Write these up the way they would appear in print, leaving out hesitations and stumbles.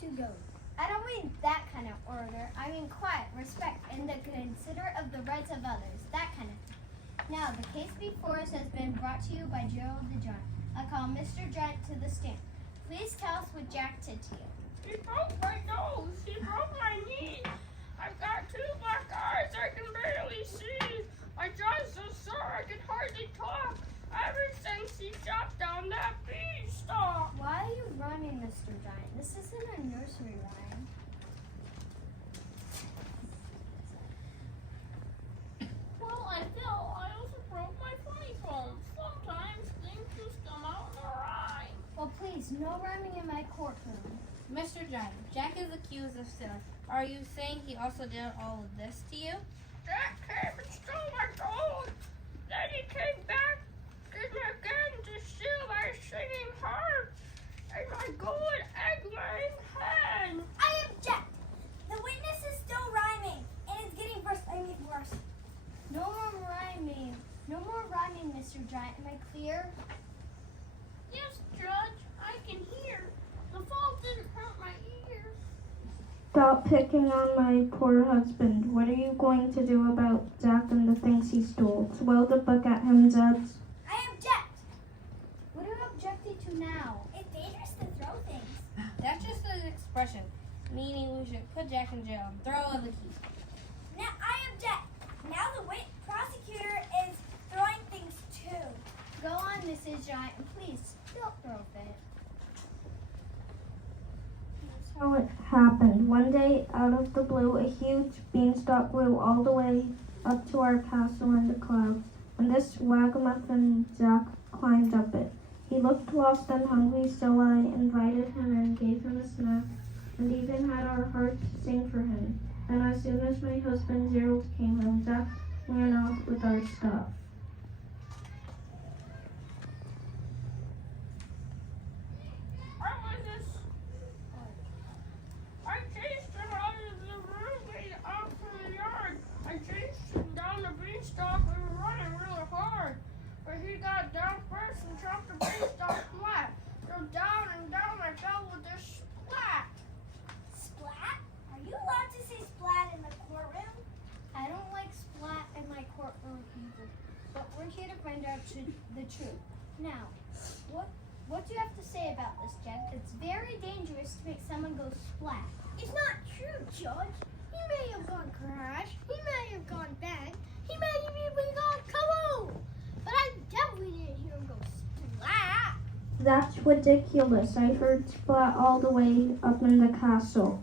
to go. I don't mean that kind of order. I mean quiet, respect, and the considerate of the rights of others. That kind of thing. Now, the case before us has been brought to you by Gerald the Giant. I call Mr. Giant to the stand. Please tell us what Jack did to you. He broke my nose. He broke my knee. I've got 2 black eyes I can barely see. My jaw's so sore I can hardly talk. Ever since he chopped down that beanstalk. Why are you rhyming, Mr. Giant? This isn't a nursery rhyme. Well, I fell. I also broke my funny bone. Sometimes things just come out in a rhyme. Well, please, no rhyming in my courtroom. Mr. Giant, Jack is accused of stealing. Are you saying he also did all of this to you? Jack came and stole my gold. Then he came back again to steal my singing heart and my gold egg-laying hen. I object. The witness is still rhyming, and it's getting worse. No more rhyming. No more rhyming, Mr. Giant. Am I clear? Yes, Judge, I can hear. The fall didn't hurt my ears. Stop picking on my poor husband. What are you going to do about Jack and the things he stole? Throw the book at him, Judge? I object. What are you objecting to now? It's dangerous to throw things. That's just an expression, meaning we should put Jack in jail and throw away the keys. Now I object. Now the prosecutor is throwing things too. Go on, Mrs. Giant, and please, don't throw a fit. That's how it happened. One day, out of the blue, a huge beanstalk grew all the way up to our castle in the clouds, and this ragamuffin Jack climbed up it. He looked lost and hungry, so I invited him and gave him a snack, and even had our hearts sing for him. And as soon as my husband Gerald came home, Jack ran off with our stuff. I chased him out of the room and out to the yard. I chased him down the beanstalk. We were running really hard. But he got down first and chopped the beanstalk flat. So down and down I fell with this splat. Splat? Are you allowed to say splat in the courtroom? I don't like splat in my courtroom either, but we're here to find out the truth. Now, what do you have to say about this, Jack? It's very dangerous to make someone go splat. It's not true, Judge. He may have gone crash. He may have gone bang. He may have even gone kaboom. But I definitely didn't hear him go splat. That's ridiculous. I heard splat all the way up in the castle.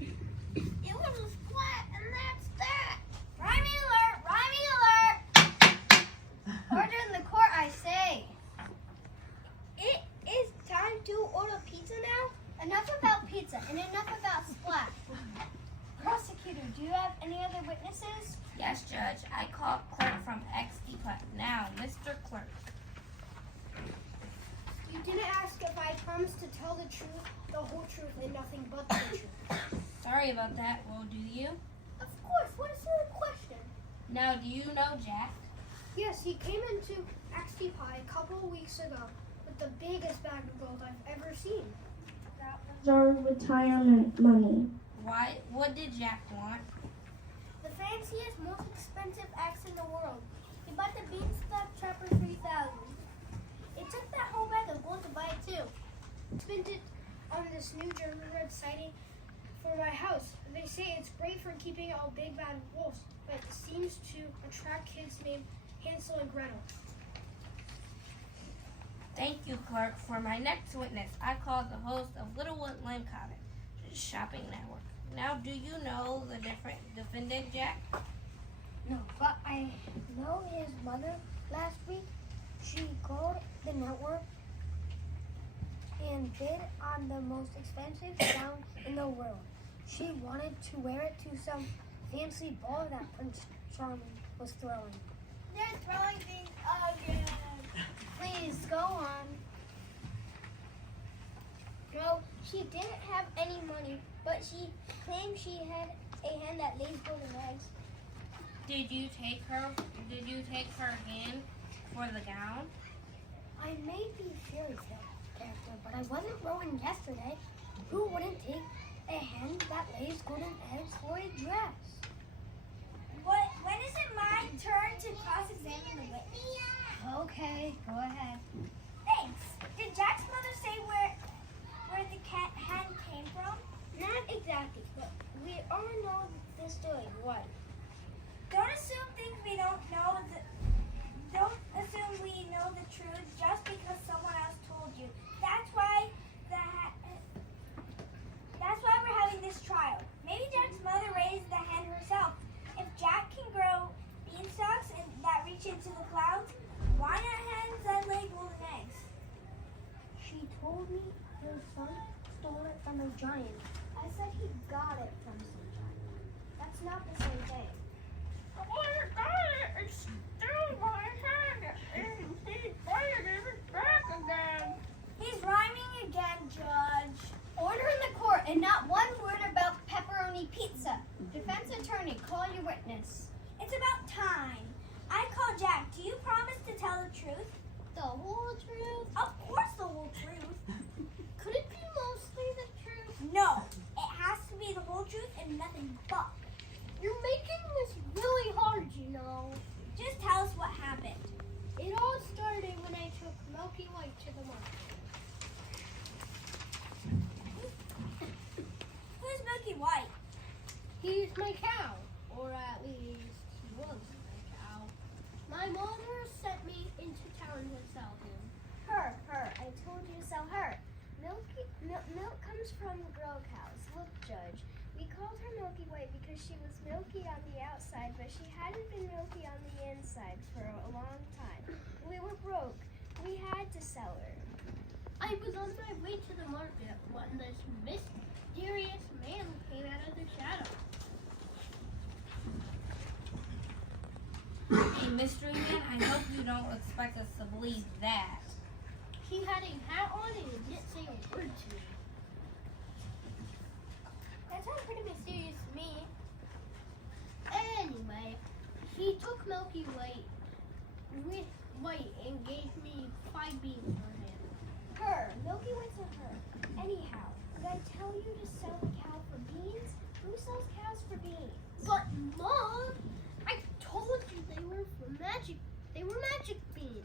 It was a splat, and that's that. Rhyming alert! Rhyming alert! Order in the court, I say. It is time to order pizza now. Enough about pizza and enough about splat. Prosecutor, do you have any other witnesses? Yes, Judge. I called Clerk from XD Plat. Now, Mr. Clerk. You didn't ask if I promised to tell the truth, the whole truth, and nothing but the truth. Sorry about that. Well, do you? Of course. What is the question? Now, do you know Jack? Yes, he came into XD Pie a couple of weeks ago with the biggest bag of gold I've ever seen. That was our retirement money. Why? What did Jack want? The fanciest, most expensive axe in the world. He bought the Beanstalk Trial for $3,000. It took that whole bag of gold to buy it too. Spent it on this new German red siding for my house. They say it's great for keeping out big bad wolves, but it seems to attract kids named Hansel and Gretel. Thank you, Clerk. For my next witness, I called the host of Littlewood Lane Cottage Shopping Network. Now, do you know the different defendant, Jack? No, but I know his mother last week. She called the network and bid on the most expensive gown in the world. She wanted to wear it to some fancy ball that Prince Charming was throwing. They're throwing things again. Please, go on. No, she didn't have any money, but she claimed she had a hen that lays golden eggs. Did you take her hand for the gown? I may be fairy tale character, but I wasn't rowing yesterday. Who wouldn't take a hen that lays golden eggs for a dress? When is it my turn to cross-examine the witness? Okay, go ahead. Thanks. Did Jack's mother say where the hen came from? Not exactly, but we all know the story. What? Don't assume things we don't know. Don't assume we know the truth just because someone else told you. That's why we're having this trial. Maybe Jack's mother raised the hen herself. If Jack can grow beanstalks that reach into the clouds, why not hens that lay golden eggs? She told me her son stole it from a giant. I said he got it from some giant. That's not the same thing. Oh, you got it! It's still my hand! And he fired it back again! He's rhyming again, Judge. Order in the court and not one word about pepperoni pizza. Defense attorney, call your witness. It's about time. I call Jack. Do you promise to tell the truth? The whole truth? Of course the whole truth. Could it be mostly the truth? No, it has to be the whole truth and nothing but. You're making this really hard, you know. Just tell us what happened. It all started when I took Milky White to the market. Who's Milky White? He's my cow, or at least he was my cow. My mother sent me into town to sell him. Her. I told you to sell her. Milk comes from grow cows. Look, Judge, we called her Milky White because she was milky on the outside, but she hadn't been milky on the inside for a long time. We were broke. We had to sell her. I was on my way to the market when this mysterious man came out of the shadow. A mystery man? I hope you don't expect us to believe that. He had a hat on and he didn't say a word to me. That sounds pretty mysterious to me. Anyway, he took Milky White and gave me 5 beans for him. Her. Milky White's a her. Anyhow, did I tell you to sell the cow for beans? Who sells cows for beans? But Mom, I told you they were magic beans.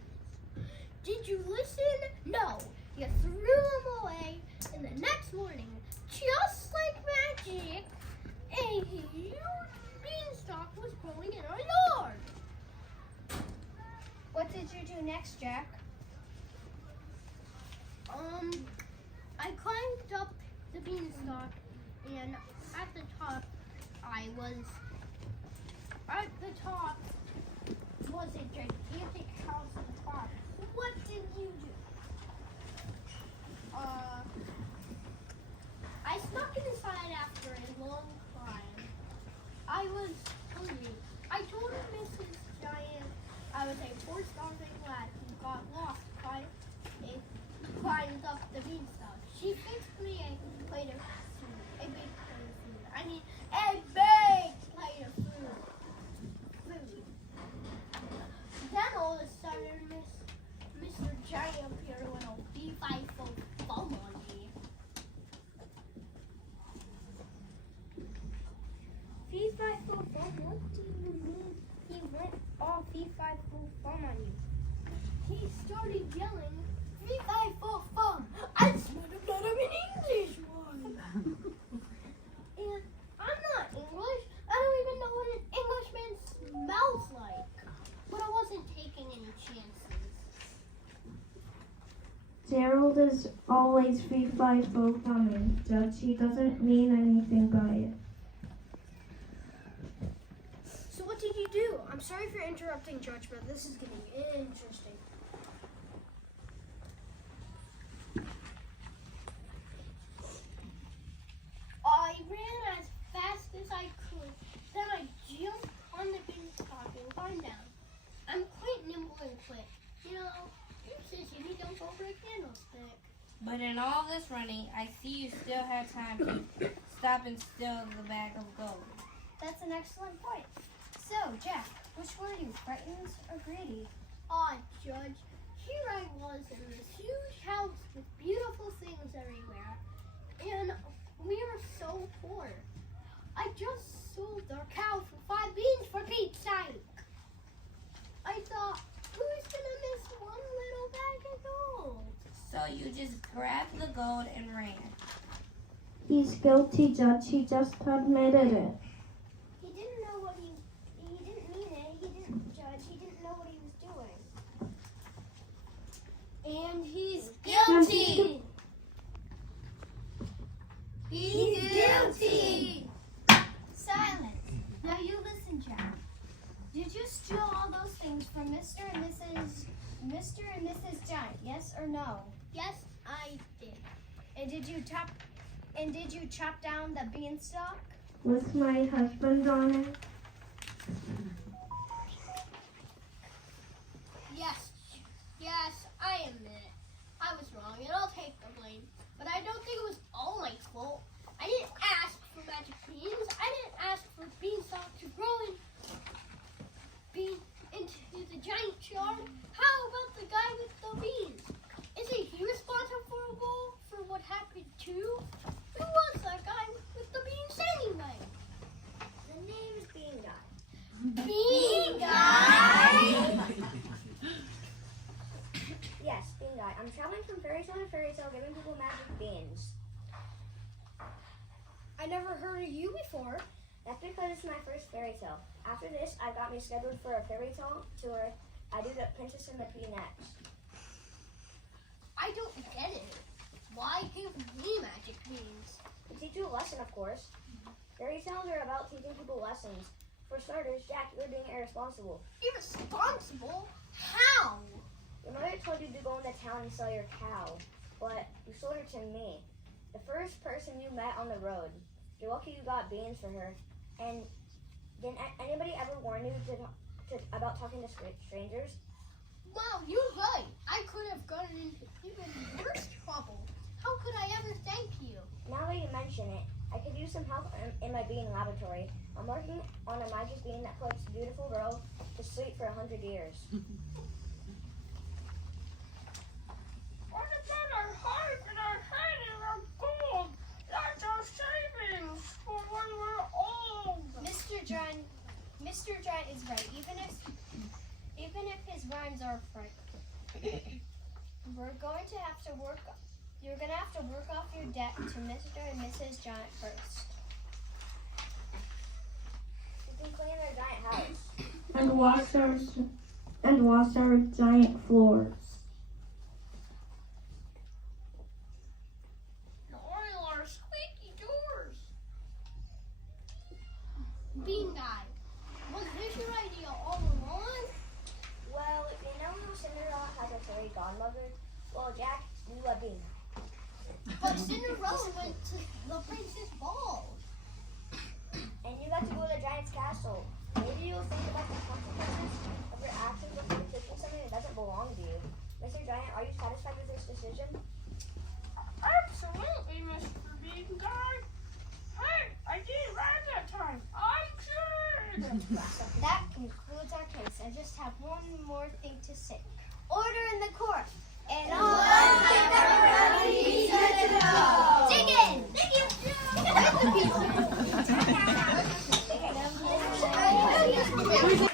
Did you listen? No. You threw them away, and the next morning, just like magic, a huge beanstalk was growing in our yard. What did you do next, Jack? I climbed up the beanstalk, and at the top was a gigantic house at the top. What did you do? I snuck inside after a long climb. I was hungry. I told Mrs. Giant I was a poor starving lad who got lost climbed up the beanstalk. She fixed me a plate of food. A big plate of food. I mean, a big plate of food. Then all of a sudden, Mr. Giant appeared with a fee-fi-fo bum on me. Fee-fi-fo-fum? What do you mean he went all fee-fi-fo-fum on you? He started yelling, fee-fi-fo-fum. I smelled a lot of an English one. And I'm not English. I don't even know what an Englishman smells like. But I wasn't taking any chances. Gerald is always fee-fi-fo-fumming, Judge. He doesn't mean anything by it. So what did you do? I'm sorry for interrupting, Judge, but this is getting interesting. I ran as fast as I could. Then I jumped on the beanstalk and climbed down. I'm quite nimble and quick. You know, you said you don't go for a candlestick. But in all this running, I see you still have time to stop and steal the bag of gold. That's an excellent point. So, Jack, which were you, frightened or greedy? Judge, here I was in this huge house with beautiful so poor. I just sold our cow for 5 beans for Pete's sake. I thought, who's gonna miss one little bag of gold? So you just grabbed the gold and ran. He's guilty, Judge. He just admitted it. He didn't know what he didn't mean it. He didn't judge. He didn't know what he was doing. And he's guilty. He's guilty. Silence. Now you listen, Jack. Did you steal all those things from Mr. and Mrs. Giant? Yes or no? Yes, I did. And did you chop down the beanstalk? With my husband on it? Yes, I admit it. I was wrong, and I'll take the blame. But I don't think it was all my fault. I didn't ask for magic beans. I didn't ask for beanstalk to grow into the giant jar. How about the guy with the beans? Isn't he responsible for what happened too? Who was that guy with the beans anyway? The name is Bean Guy. Bean Guy? Yes, Bean Guy. I'm traveling from fairy tale to fairy tale giving people magic beans. I never heard of you before. That's because it's my first fairy tale. After this, I got me scheduled for a fairy tale tour. I do the Princess and the Pea next. I don't get it. Why give me magic beans? To teach you a lesson, of course. Fairy tales are about teaching people lessons. For starters, Jack, you're being irresponsible. Irresponsible? How? Your mother told you to go into town and sell your cow, but you sold her to me, the first person you met on the road. You're lucky you got beans for her. And did anybody ever warn you about talking to strangers? Wow, you're right. I could have gotten into even worse trouble. How could I ever thank you? Now that you mention it, I could use some help in my bean laboratory. I'm working on a magic bean that puts a beautiful girl to sleep for 100 years. What about our heart and our head and our gold? That's our savings for when we're old. Mr. Giant is right. Even if his rhymes are frank, you're gonna have to work off your debt to Mr. and Mrs. Giant first. You can clean their giant house. And wash our giant floors. And oil our squeaky doors. Bean Guy, was this your idea all along? Well, if you know how Cinderella has a fairy godmother, well, Jack, you a bean. But Cinderella went to the princess ball. And you got to go to the giant's castle. Maybe you'll think about the consequences of your actions before taking something that doesn't belong to you. Mr. Giant, are you satisfied with this decision? Absolutely, Mr. Bean Guy. Hey, I did it right that time. I did. That concludes our case. I just have one more thing to say. Order in the court. And all dig in. Thank you.